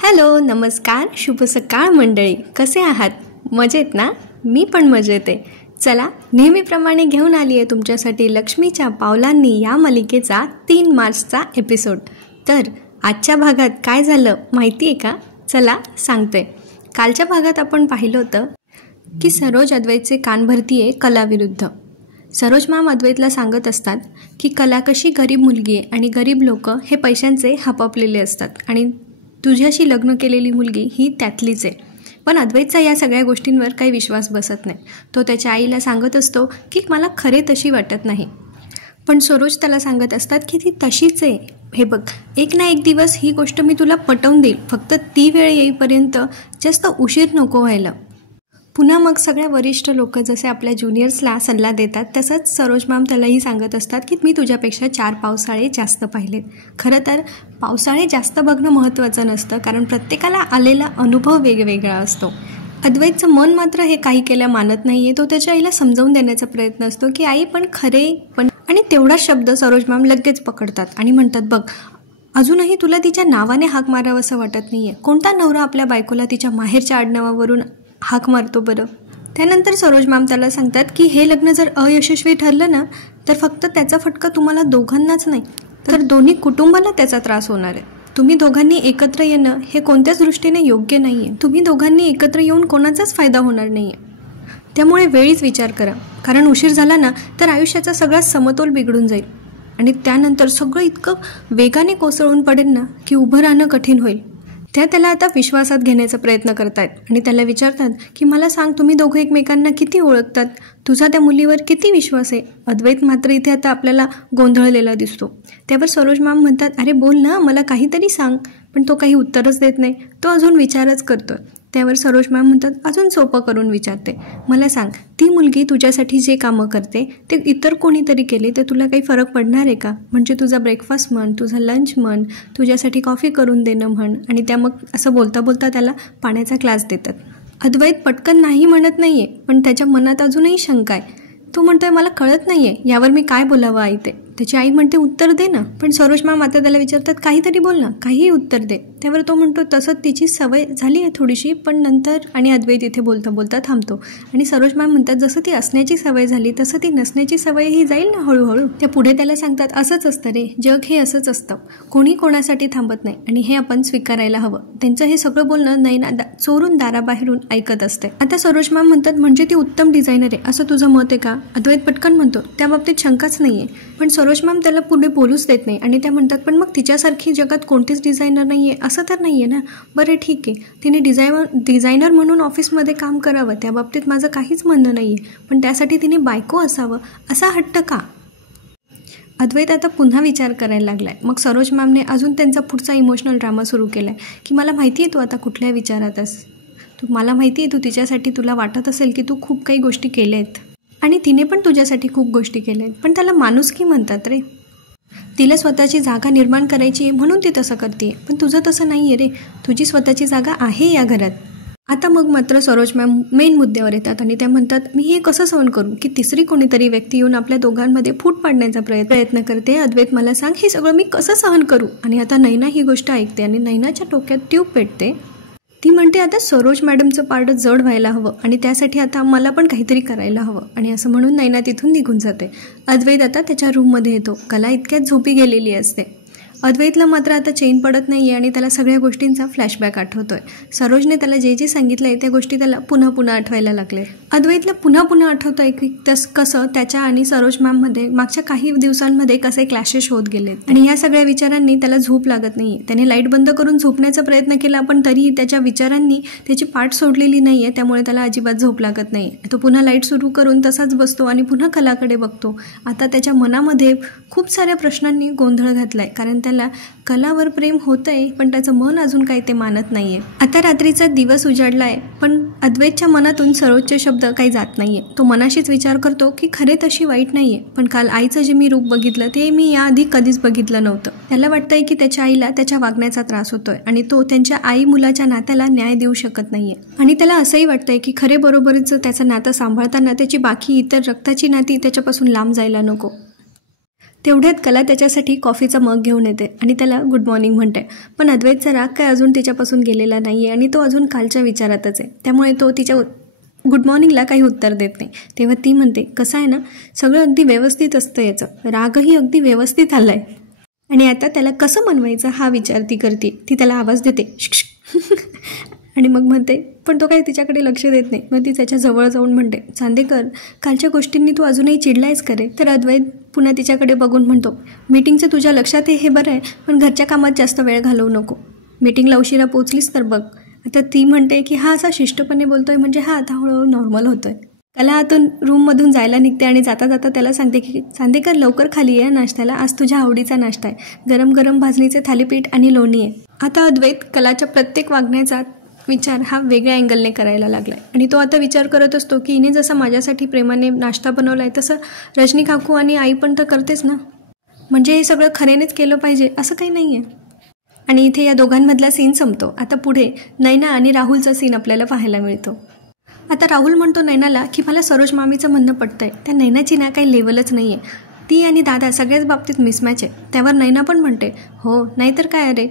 Hello, नमस्कार, शुभ सकाळ मंडळी. कसे आहात? मजेत ना? मी पण मजेत आहे. चला, नेहमीप्रमाणे घेऊन आली आहे तुमच्यासाठी लक्ष्मीच्या पावलांनी या मालिकेचा 3 मार्चचा एपिसोड. तर आजच्या भागात काय झालं माहिती आहे का? चला सांगतोय. कालच्या भागात आपण पाहिलं होतं की सरोज अद्वैतचे कान भरतीये कलाविरुद्ध. सरोज मॅम अद्वैतला सांगत असतात की कला कशी गरीब मुलगी आहे आणि गरीब लोक हे पैशांचे हपापलेले असतात आणि तुझ्याशी लग्न केलेली मुलगी ही त्यातलीच आहे. पण अद्वैतचा या सगळ्या गोष्टींवर काही विश्वास बसत नाही. तो त्याच्या आईला सांगत असतो की मला खरे तशी वाटत नाही. पण सरोज त्याला सांगत असतात की ती तशीच आहे. हे बघ, एक ना एक दिवस ही गोष्ट मी तुला पटवून देईल, फक्त ती वेळ येईपर्यंत जास्त उशीर नको व्हायला. पुन्हा मग सगळ्या वरिष्ठ लोक जसे आपल्या ज्युनियर्सला सल्ला देतात तसंच सरोज मॅम त्यालाही सांगत असतात की मी तुझ्यापेक्षा 4 पावसाळे जास्त पाहिलेत. खरं तर पावसाळे जास्त बघणं महत्त्वाचं नसतं, कारण प्रत्येकाला आलेला अनुभव वेगवेगळा असतो. अद्वैतचं मन मात्र हे काही केल्या मानत नाही आहे. तो त्याच्या आईला समजावून देण्याचा प्रयत्न असतो की आई पण खरे पण, आणि तेवढाच शब्द सरोज मॅम लगेच पकडतात आणि म्हणतात बघ, अजूनही तुला तिच्या नावाने हाक मारावं असं वाटत नाही आहे. कोणता नवरा आपल्या बायकोला तिच्या माहेरच्या आडनावावरून हाक मारतो बरं? त्यानंतर सरोज मॅम त्याला सांगतात की हे लग्न जर अयशस्वी ठरलं ना तर फक्त त्याचा फटका तुम्हाला दोघांनाच नाही तर दोन्ही कुटुंबाला त्याचा त्रास होणार आहे. तुम्ही दोघांनी एकत्र येणं हे कोणत्याच दृष्टीने योग्य नाही आहे. तुम्ही दोघांनी एकत्र येऊन कोणाचाच फायदा होणार नाही आहे. त्यामुळे वेळीच विचार करा, कारण उशीर झाला ना तर आयुष्याचा सगळा समतोल बिघडून जाईल आणि त्यानंतर सगळं इतकं वेगाने कोसळून पडेल ना की उभं राहणं कठीण होईल. त्याला आता विश्वासात घेण्याचा प्रयत्न करतायत आणि त्याला विचारतात की मला सांग, तुम्ही दोघं एकमेकांना किती ओळखतात? तुझा त्या मुलीवर किती विश्वास आहे? अद्वैत मात्र इथे आता आपल्याला गोंधळलेला दिसतो. त्यावर सरोज मॅम म्हणतात, अरे बोल ना, मला काहीतरी सांग. पण तो काही उत्तरच देत नाही. तो अजून विचारच करतोय. त्यावर सरोज मॅम म्हणतात, अजून सोपं करून विचारते, मला सांग, ती मुलगी तुझ्यासाठी जे कामं करते ते इतर कोणीतरी केले तर तुला काही फरक पडणार आहे का? म्हणजे तुझा ब्रेकफास्ट म्हण, तुझा लंच म्हण, तुझ्यासाठी कॉफी करून देणं म्हण. आणि त्या मग असं बोलता बोलता त्याला पाण्याचा ग्लास देतात. अद्वैत पटकन नाही म्हणत नाही आहे, पण त्याच्या मनात अजूनही शंका आहे. तो म्हणतोय मला कळत नाही आहे यावर मी काय बोलावं आई ते. त्याची आई म्हणते उत्तर दे ना. पण सरोज मॅम आता त्याला विचारतात काहीतरी बोल ना, काहीही उत्तर दे. त्यावर तो म्हणतो तसं तिची सवय झाली आहे थोडीशी, पण नंतर. आणि अद्वैत इथे बोलता बोलता थांबतो आणि सरोज मॅम म्हणतात जसं ती असण्याची सवय झाली तसं ती नसण्याची सवयही जाईल ना हळूहळू. त्या पुढे त्याला सांगतात असंच असतं रे, जग हे असंच असतं, कोणी कोणासाठी थांबत नाही आणि हे आपण स्वीकारायला हवं. त्यांचं हे सगळं बोलणं नैना चोरून दाराबाहेरून ऐकत असते. आता सरोज मॅम म्हणतात म्हणजे ती उत्तम डिझायनर आहे असं तुझं मत आहे का? अद्वैत पटकन म्हणतो त्या बाबतीत शंकाच नाही आहे. पण सरोज मॅम त्याला पुढे बोलूच देत नाही आणि त्या म्हणतात पण मग तिच्यासारखी जगात कोणतीच डिझायनर नाही आहे असं तर नाही आहे ना? बरं ठीक आहे, तिने डिझायनर म्हणून ऑफिसमध्ये काम करावं, त्या बाबतीत माझं काहीच म्हणणं नाही आहे. पण त्यासाठी तिने बायको असावं असा हट्ट का? अद्वैत आता पुन्हा विचार करायला लागलाय. मग सरोज मॅमने अजून त्यांचा पुढचा इमोशनल ड्रामा सुरू केलाय की मला माहिती आहे तू आता कुठल्या विचारातस. मला माहिती आहे तू तिच्यासाठी, तुला वाटत असेल की तू खूप काही गोष्टी केल्या आहेत आणि तिने पण तुझ्यासाठी खूप गोष्टी केल्या आहेत, पण त्याला माणुसकी म्हणतात रे. तिला स्वतःची जागा निर्माण करायची आहे म्हणून ती तसं करते, पण तुझं तसं नाही आहे रे. तुझी स्वतःची जागा आहे या घरात. आता मग मात्र सरोज मॅम मेन मुद्द्यावर येतात आणि त्या म्हणतात मी हे कसं सहन करू की तिसरी कोणीतरी व्यक्ती येऊन आपल्या दोघांमध्ये फूट पाडण्याचा प्रयत्न करते. अद्वैत मला सांग, हे सगळं मी कसं सहन करू? आणि आता नैना ही गोष्ट ऐकते आणि नैनाच्या डोक्यात ट्यूब पेटते. ती म्हणते आता सरोज मॅडमचं पारडं जड व्हायला हवं आणि त्यासाठी आता मला पण काहीतरी करायला हवं. आणि असं म्हणून नैना तिथून निघून जाते. अद्वैत आता त्याच्या रूममध्ये येतो. कला इतक्यात झोपी गेलेली असते. अद्वैतला मात्र आता चैन पडत नाही आहे आणि त्याला सगळ्या गोष्टींचा फ्लॅशबॅक आठवतोय. सरोजने त्याला जे जे सांगितलं आहे त्या गोष्टी त्याला पुन्हा पुन्हा आठवायला लागले. अद्वैतला पुन्हा पुन्हा आठवतं आहे की कसं त्याच्या आणि सरोज मॅममध्ये मागच्या काही दिवसांमध्ये कसे क्लॅशेस होत गेले आणि या सगळ्या विचारांनी त्याला झोप लागत नाही आहे. त्याने लाईट बंद करून झोपण्याचा प्रयत्न केला, पण तरीही त्याच्या विचारांनी त्याची पाठ सोडलेली नाही आहे, त्यामुळे त्याला अजिबात झोप लागत नाही. तो पुन्हा लाईट सुरू करून तसाच बसतो आणि पुन्हा कलाकडे बघतो. आता त्याच्या मनामध्ये खूप साऱ्या प्रश्नांनी गोंधळ घातलाय, कारण त्याला कलावर प्रेम होतंय पण त्याचं मन अजून काही ते मानत नाहीये. आता रात्रीचा दिवस उजाडलाय, पण अद्वैतच्या मनातून सरोजचे शब्द काही जात नाहीये. तो मनाशीच विचार करतो की खरे तशी वाईट नाहीये, पण काल आईचं जे मी रूप बघितलं ते मी याआधी कधीच बघितलं नव्हतं. त्याला वाटतंय की त्याच्या आईला त्याच्या वागण्याचा त्रास होतोय आणि तो त्यांच्या आई मुलाच्या नात्याला न्याय देऊ शकत नाहीये. आणि त्याला असंही वाटतंय की खरे बरोबरीचं त्याचं नातं सांभाळताना त्याची बाकी इतर रक्ताची नाती त्याच्यापासून लांब जायला नको. तेवढ्यात कला त्याच्यासाठी कॉफीचा मग घेऊन येते आणि त्याला गुड मॉर्निंग म्हणते. पण अद्वैतचा राग काय अजून तिच्यापासून गेलेला नाही आहे आणि तो अजून कालच्या विचारातच आहे. त्यामुळे तो तिच्या गुड मॉर्निंगला काही उत्तर देत नाही. तेव्हा ती म्हणते, कसं आहे ना, सगळं अगदी व्यवस्थित असतं, याचं रागही अगदी व्यवस्थित आला आहे आणि आता त्याला कसं मनवायचं हा विचार ती करते. ती त्याला आवाज देते शिक्ष आणि मग म्हणते, पण तो काही तिच्याकडे लक्ष देत नाही. मग ती त्याच्या जवळ जाऊन म्हणते, चांदेकर, कालच्या गोष्टींनी तू अजूनही चिडलायस करे? तर अद्वैत पुन्हा तिच्याकडे बघून म्हणतो, मीटिंगचं तुझ्या लक्षात आहे हे बरं आहे, पण घरच्या कामात जास्त वेळ घालवू नको. मीटिंगला उशिरा पोचलीस तर बघ. आता ती म्हणते की हा असा शिष्टपणे बोलतोय म्हणजे हा आता हळूहळू नॉर्मल होतोय. कला आतून रूममधून जायला निघते आणि जाता जाता त्याला सांगते की चांदेकर, लवकर खाली ये नाश्त्याला, आज तुझ्या आवडीचा नाश्ता आहे, गरम गरम भाजणीचे थालीपीठ आणि लोणी आहे. आता अद्वैत कलाच्या प्रत्येक वागण्याचा विचार हा वेगळ्या अँगलने करायला लागला आहे आणि तो आता विचार करत असतो की हिने जसं माझ्यासाठी प्रेमाने नाश्ता बनवला आहे तसं रजनी काकू आणि आई पण तर करतेच ना, म्हणजे हे सगळं खरेनेच केलं पाहिजे असं काही नाही आहे. आणि इथे या दोघांमधला सीन संपतो. आता पुढे नैना आणि राहुलचा सीन आपल्याला पाहायला मिळतो. आता राहुल म्हणतो नैनाला की मला सरोज मामीचं म्हणणं पटतंय, त्या नैनाची ना काही लेवलच नाही आहे, ती आणि दादा सगळ्याच बाबतीत मिसमॅच आहे. त्यावर नैना पण म्हणते, हो नाहीतर काय, अरे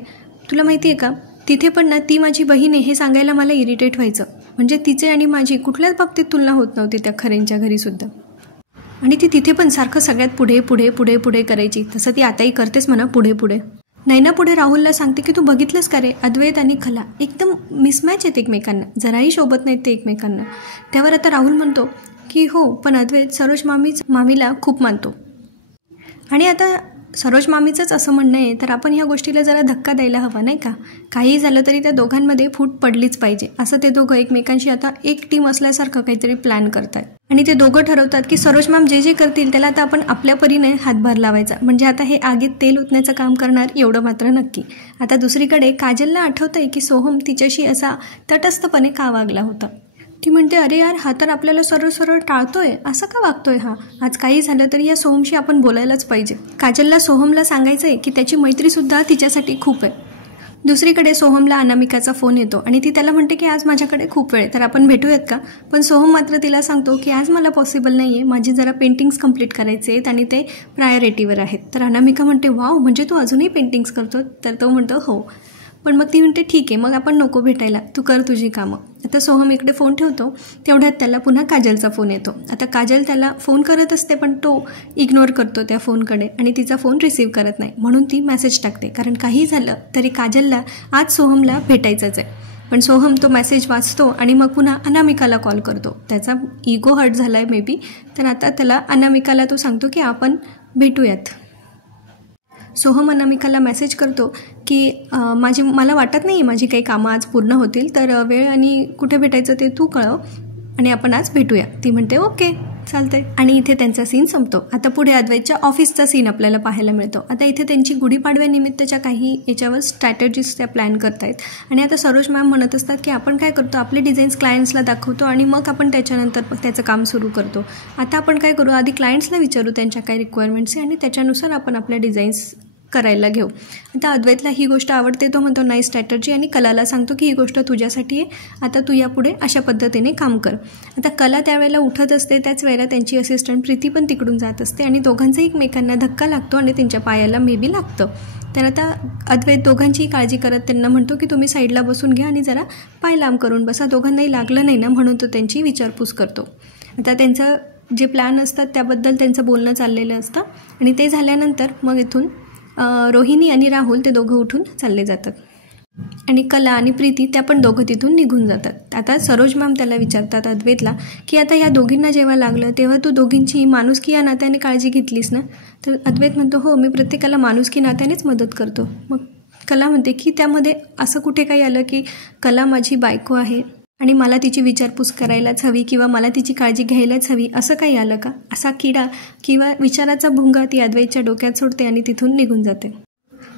तुला माहिती आहे का, तिथे पण ना ती माझी बहीण आहे हे सांगायला मला इरिटेट व्हायचं. म्हणजे तिचे आणि माझी कुठल्याच बाबतीत तुलना होत नव्हती त्या खरेंच्या घरीसुद्धा. आणि ती तिथे पण सारखं सगळ्यात पुढे पुढे पुढे पुढे करायची, तसं ती आताही करतेच म्हणा पुढे पुढे. नैना पुढे राहुलला सांगते की तू बघितलंस का रे, अद्वैत आणि कला एकदम मिसमॅच आहेत एकमेकांना, जराही शोभत नाहीत ते एकमेकांना. त्यावर आता राहुल म्हणतो की हो, पण अद्वैत सरोज मामीला खूप मानतो आणि आता सरोज मामीचंच असं म्हणणं आहे तर आपण ह्या गोष्टीला जरा धक्का द्यायला हवा नाही का. काही झालं तरी त्या दोघांमध्ये फूट पडलीच पाहिजे असं ते दोघं एकमेकांशी आता एक टीम असल्यासारखं काहीतरी प्लॅन करतात. आणि ते दोघं ठरवतात की सरोज मॅम जे जे करतील त्याला आता आपण आपल्या परीने हातभार लावायचा, म्हणजे आता हे आगीत तेल ओतण्याचं काम करणार एवढं मात्र नक्की. आता दुसरीकडे काजलला आठवतंय की सोहम तिच्याशी असा तटस्थपणे का वागला होता. ती म्हणते, अरे यार, हा तर आपल्याला सरळ सरळ टाळतोय, असं का वागतोय हा, आज काही झालं तरी या सोहमशी आपण बोलायलाच पाहिजे. काजलला सोहमला सांगायचं आहे की त्याची मैत्रीसुद्धा तिच्यासाठी खूप आहे. दुसरीकडे सोहमला अनामिकाचा फोन येतो आणि ती त्याला म्हणते की आज माझ्याकडे खूप वेळ, तर आपण भेटूयात का. पण सोहम मात्र तिला सांगतो की आज मला पॉसिबल नाही आहे, माझी जरा पेंटिंग्स कंप्लीट करायचे आहेत आणि ते प्रायोरिटीवर आहेत. तर अनामिका म्हणते, वाव, म्हणजे तू अजूनही पेंटिंग्स करतो. तर तो म्हणतो हो. पण मग ती म्हणते, ठीक आहे, मग आपण नको भेटायला, तू कर तुझी कामं. आता सोहम इकडे फोन ठेवतो. तेवढ्यात त्याला पुन्हा काजलचा फोन येतो. आता काजल त्याला फोन करत असते पण तो इग्नोर करतो त्या फोनकडे आणि तिचा फोन रिसीव्ह करत नाही. म्हणून ती मेसेज टाकते, कारण काही झालं तरी काजलला आज सोहमला भेटायचंच आहे. पण सोहम तो मेसेज वाचतो आणि मग पुन्हा अनामिकाला कॉल करतो. त्याचा इगो हर्ट झाला आहे मे बी. तर आता त्याला अनामिकाला तो सांगतो की आपण भेटूयात. सोहम अनामिकाला मेसेज करतो की मला वाटत नाही माझी काही कामं आज पूर्ण होतील, तर वेळ आणि कुठे भेटायचं ते तू कळव आणि आपण आज भेटूया. ती म्हणते ओके चालतंय आणि इथे त्यांचा सीन संपतो. आता पुढे अद्वैतच्या ऑफिसचा सीन आपल्याला पाहायला मिळतो. आता इथे त्यांची गुढीपाडव्यानिमित्तच्या काही याच्यावर स्ट्रॅटेजीज त्या प्लॅन करतायत आणि आता सरोज मॅम म्हणत असतात की आपण काय करतो, आपले डिझाईन्स क्लायंट्सला दाखवतो आणि मग आपण त्याच्यानंतर त्याचं काम सुरू करतो. आता आपण काय करू, आधी क्लायंट्सला विचारू त्यांच्या काय रिक्वायरमेंट्स आहे आणि त्याच्यानुसार आपण आपल्या डिझाईन्स करायला घेऊ. आता अद्वैतला ही गोष्ट आवडते, तो म्हणतो नाईस स्ट्रॅटर्जी आणि कलाला सांगतो की ही गोष्ट तुझ्यासाठी आहे, आता तू यापुढे अशा पद्धतीने काम कर. आता कला त्यावेळेला उठत असते, त्याच वेळेला त्यांची असिस्टंट प्रीती पण तिकडून जात असते आणि दोघांचाही एकमेकांना धक्का लागतो आणि त्यांच्या पायाला मे बी लागतं. तर आता अद्वैत दोघांचीही काळजी करत त्यांना म्हणतो की तुम्ही साईडला बसून घ्या आणि जरा पाय लांब करून बसा, दोघांनाही लागलं नाही ना, म्हणून तो त्यांची विचारपूस करतो. आता त्यांचं जे प्लॅन असतात त्याबद्दल त्यांचं बोलणं चाललेलं असतं आणि ते झाल्यानंतर मग इथून रोहिणी आणि राहुल ते दोघं उठून चालले जातात आणि कला आणि प्रीती त्या पण दोघं तिथून निघून जातात. आता सरोज मॅम त्याला विचारतात अद्वैतला की आता या दोघींना जेव्हा लागलं तेव्हा तू दोघींची माणुसकी या नात्याने काळजी घेतलीस ना. तर अद्वैत म्हणतो हो, मी प्रत्येकाला माणुसकी नात्यानेच मदत करतो. मग कला म्हणते की त्यामध्ये असं कुठे काही आलं की कला माझी बायको आहे आणि मला तिची विचारपूस करायलाच हवी किंवा मला तिची काळजी घ्यायलाच हवी, असं काही आलं का, असा किडा किंवा विचाराचा भुंगा ती अद्वैतच्या डोक्यात सोडते आणि तिथून निघून जाते.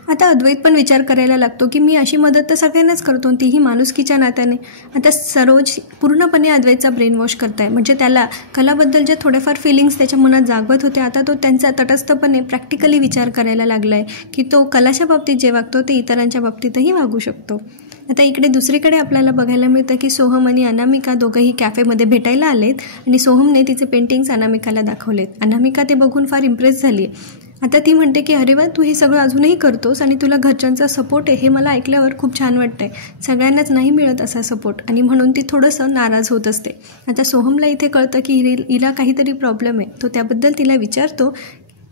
आता अद्वैत पण विचार करायला लागतो की मी अशी मदत तर सगळ्यांनाच करतो, तीही माणुसकीच्या नात्याने. आता सरोज पूर्णपणे अद्वैतचा ब्रेन वॉश करताय, म्हणजे त्याला कलाबद्दल जे थोडेफार फिलिंग्स त्याच्या मनात जागवत होते आता तो त्यांचा तटस्थपणे प्रॅक्टिकली विचार करायला लागला आहे की तो कलाच्या बाबतीत जे वागतो ते इतरांच्या बाबतीतही वागू शकतो. आता इकडे दुसरीकडे आपल्याला बघायला मिळतं की सोहम आणि अनामिका दोघंही कॅफेमध्ये भेटायला आलेत आणि सोहमने तिचे पेंटिंग्स अनामिकाला दाखवलेत. अनामिका ते बघून फार इम्प्रेस झाली आता ती म्हणते की अरे वा, तू हे सगळं अजूनही करतोस आणि तुला घरच्यांचा सपोर्ट आहे, हे मला ऐकल्यावर खूप छान वाटतं आहे. सगळ्यांनाच नाही मिळत असा सपोर्ट आणि म्हणून ती थोडंसं नाराज होत असते. आता सोहमला इथे कळतं की हिला काहीतरी प्रॉब्लेम आहे. तो त्याबद्दल तिला विचारतो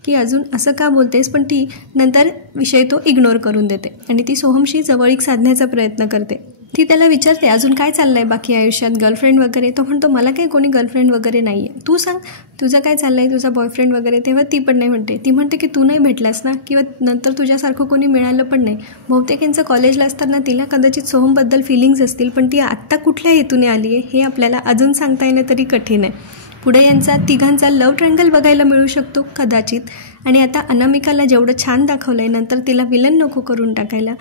की अजून असं का बोलतेस, पण ती नंतर विषय तो इग्नोर करून देते आणि ती सोहमशी जवळीक साधण्याचा प्रयत्न करते. ती त्याला विचारते अजून काय चाललं आहे बाकी आयुष्यात, गर्लफ्रेंड वगैरे. तो म्हणतो मला काही कोणी गर्लफ्रेंड वगैरे नाही आहे, तू सांग तुझं काय चाललं आहे, तुझा बॉयफ्रेंड वगैरे. तेव्हा ती पण नाही म्हणते. ती म्हणते की तू नाही भेटलास ना, किंवा नंतर तुझ्यासारखं कोणी मिळालं पण नाही. बहुतेक यांचं कॉलेजला असताना तिला कदाचित सोहमबद्दल फिलिंग्स असतील, पण ती आत्ता कुठल्या हेतूने आली आहे हे आपल्याला अजून सांगता येणं तरी कठीण आहे. पुढे यांचा तिघांचा लव्ह ट्रँगल बघायला मिळू शकतो कदाचित. आणि आता अनामिकाला जेवढं छान दाखवलं आहे, नंतर तिला विलन नको करून टाकायला,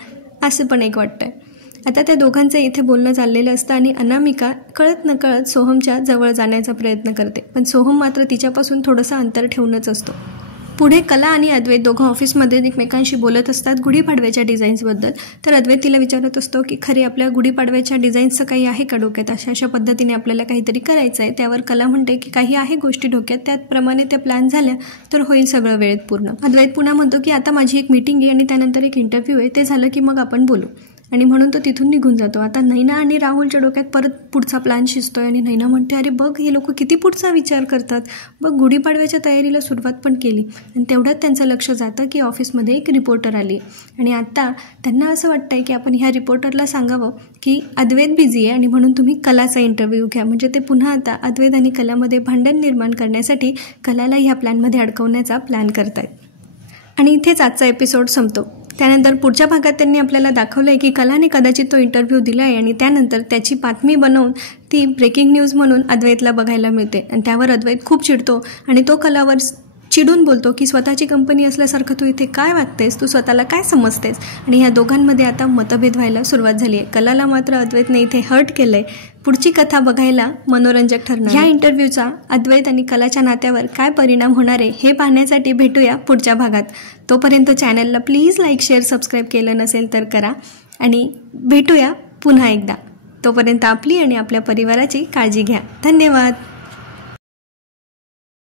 असं पण एक वाटतं आहे. आता त्या दोघांचं इथे बोलणं चाललेलं असतं आणि अनामिका कळत नकळत सोहमच्या जवळ जाण्याचा प्रयत्न करते, पण सोहम मात्र तिच्यापासून थोडंसं अंतर ठेवूनच असतो. पुढे कला आणि अद्वैत दोघं ऑफिसमध्ये एकमेकांशी बोलत असतात गुढीपाडव्याच्या डिझाईन्सबद्दल. तर अद्वैत तिला विचारत असतो की खरे आपल्या गुढीपाडव्याच्या डिझाईन्सचं काही आहे का डोक्यात, अशा पद्धतीने आपल्याला काहीतरी करायचं आहे. त्यावर कला म्हणते की काही आहे गोष्टी डोक्यात, त्याप्रमाणे त्या प्लॅन झाल्या तर होईल सगळं वेळेत पूर्ण. अद्वैत पुन्हा म्हणतो की आता माझी एक मीटिंग आहे आणि त्यानंतर एक इंटरव्ह्यू आहे, ते झालं की मग आपण बोलू. आणि म्हणून तो तिथून निघून जातो. आता नैना आणि राहुलच्या डोक्यात परत पुढचा प्लॅन शिजतोय आणि नैना म्हणते अरे बघ, हे लोक किती पुढचा विचार करतात बघ, गुढीपाडव्याच्या तयारीला सुरुवात पण केली. आणि तेवढ्यात त्यांचं लक्ष जातं की ऑफिसमध्ये एक रिपोर्टर आली आणि आता त्यांना असं वाटतं आहे की आपण ह्या रिपोर्टरला सांगावं की अद्वैत बिझी आहे आणि म्हणून तुम्ही कलाचा इंटरव्ह्यू घ्या. म्हणजे ते पुन्हा आता अद्वैत आणि कलामध्ये भांडण निर्माण करण्यासाठी कलाला ह्या प्लॅनमध्ये अडकवण्याचा प्लॅन करतायत. आणि इथेच आजचा एपिसोड संपतो. त्यानंतर पुढच्या भागात त्यांनी आपल्याला दाखवलं आहे की कलाने कदाचित तो इंटरव्ह्यू दिला आहे आणि त्यानंतर त्याची बातमी बनवून ती ब्रेकिंग न्यूज म्हणून अद्वैतला बघायला मिळते. आणि त्यावर अद्वैत खूप चिडतो आणि तो कलावर चिडून बोलतो की स्वतःची कंपनी असल्यासारखं तू इथे काय वागतेस, तू स्वतःला काय समजतेस. आणि ह्या दोघांमध्ये आता मतभेद व्हायला सुरुवात झाली आहे. कलाला मात्र अद्वैतने इथे हर्ट केलं आहे. पुढची कथा बघायला मनोरंजक ठरणार. ह्या इंटरव्ह्यूचा अद्वैत आणि कलाच्या नात्यावर काय परिणाम होणार आहे हे पाहण्यासाठी भेटूया पुढच्या भागात. तोपर्यंत चॅनलला प्लीज लाईक, शेअर, सबस्क्राईब केलं नसेल तर करा आणि भेटूया पुन्हा एकदा. तोपर्यंत आपली आणि आपल्या परिवाराची काळजी घ्या. धन्यवाद.